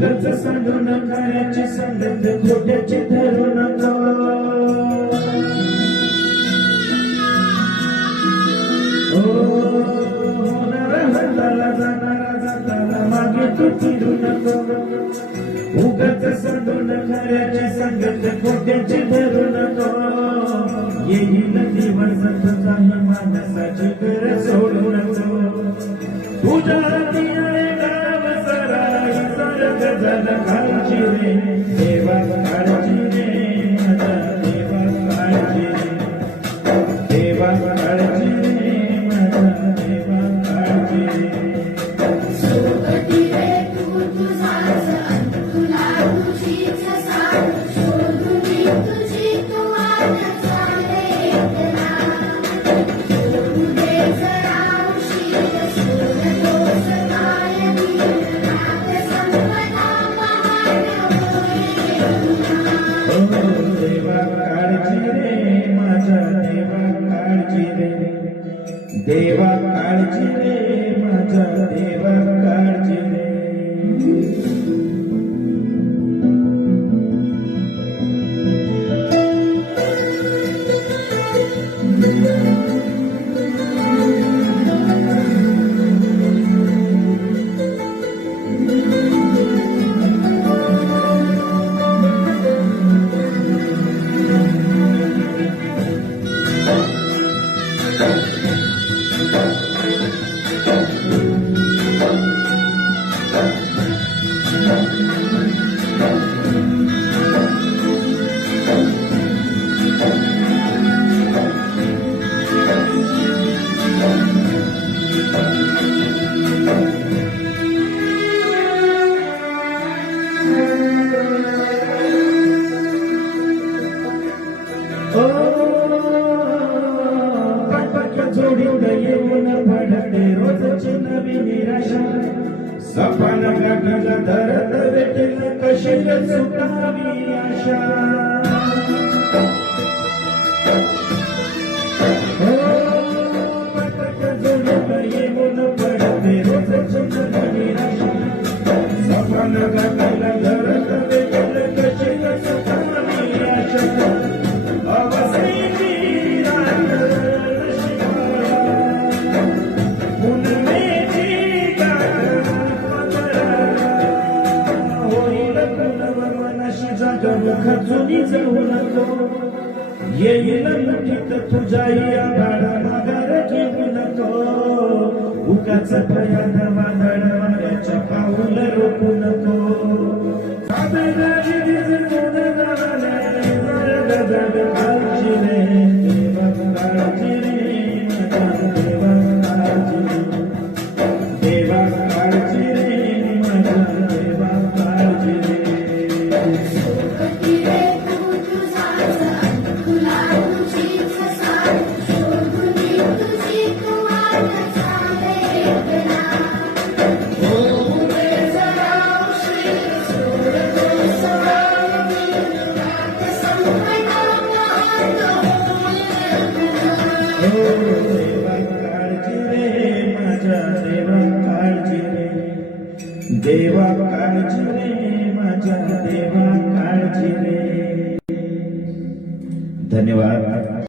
उगाच सांडून खऱ्याची संगत खोट्याची धरू नको होणारा हल्ला जाणारा जाताना मागे तू फिरू नको उगाच सांडून खऱ्याची संगत खोट्याची धरू नको येईल दिवस तुझा मानसाची घर सोडू नको तुझ्या झालं काळजी रे देवा काळजी रे माझा देवा काळजी रे देवा काळजी रे माझा देवा काळजी रे सोबती रे तू तुझाच तुला तुझीच साथ शोधून तुझी तू आज चाले एकला शोधू दे जरा उशीर सोड तोच कायमी राग संपदा देवा काळजी रे माझा देवा काळजी रे देवा काळजी रे माझा देवा काळजी रे रोजची नवी निराशा सपान गाठीला धरत वेटेल कशी सुटावी आशा येऊन पडते रोजची नवी निराशा सपान गाठीला धरत वेटेल कशी सुटावी आशा खचून जाऊ नको येईल मुठीत तुझ्या आभाळ माघार घेऊ नको उगाच भयान वादळ वाऱ्याच्या पाऊल रोखू नको काळजी रे देवा काळजी रे देवा काळजी देवा काळजी रे माझा देवा काळजी रे देवा काळजी रे माझा देवा काळजी रे देवा काळजी रे माझा देवा काळजी रे धन्यवाद।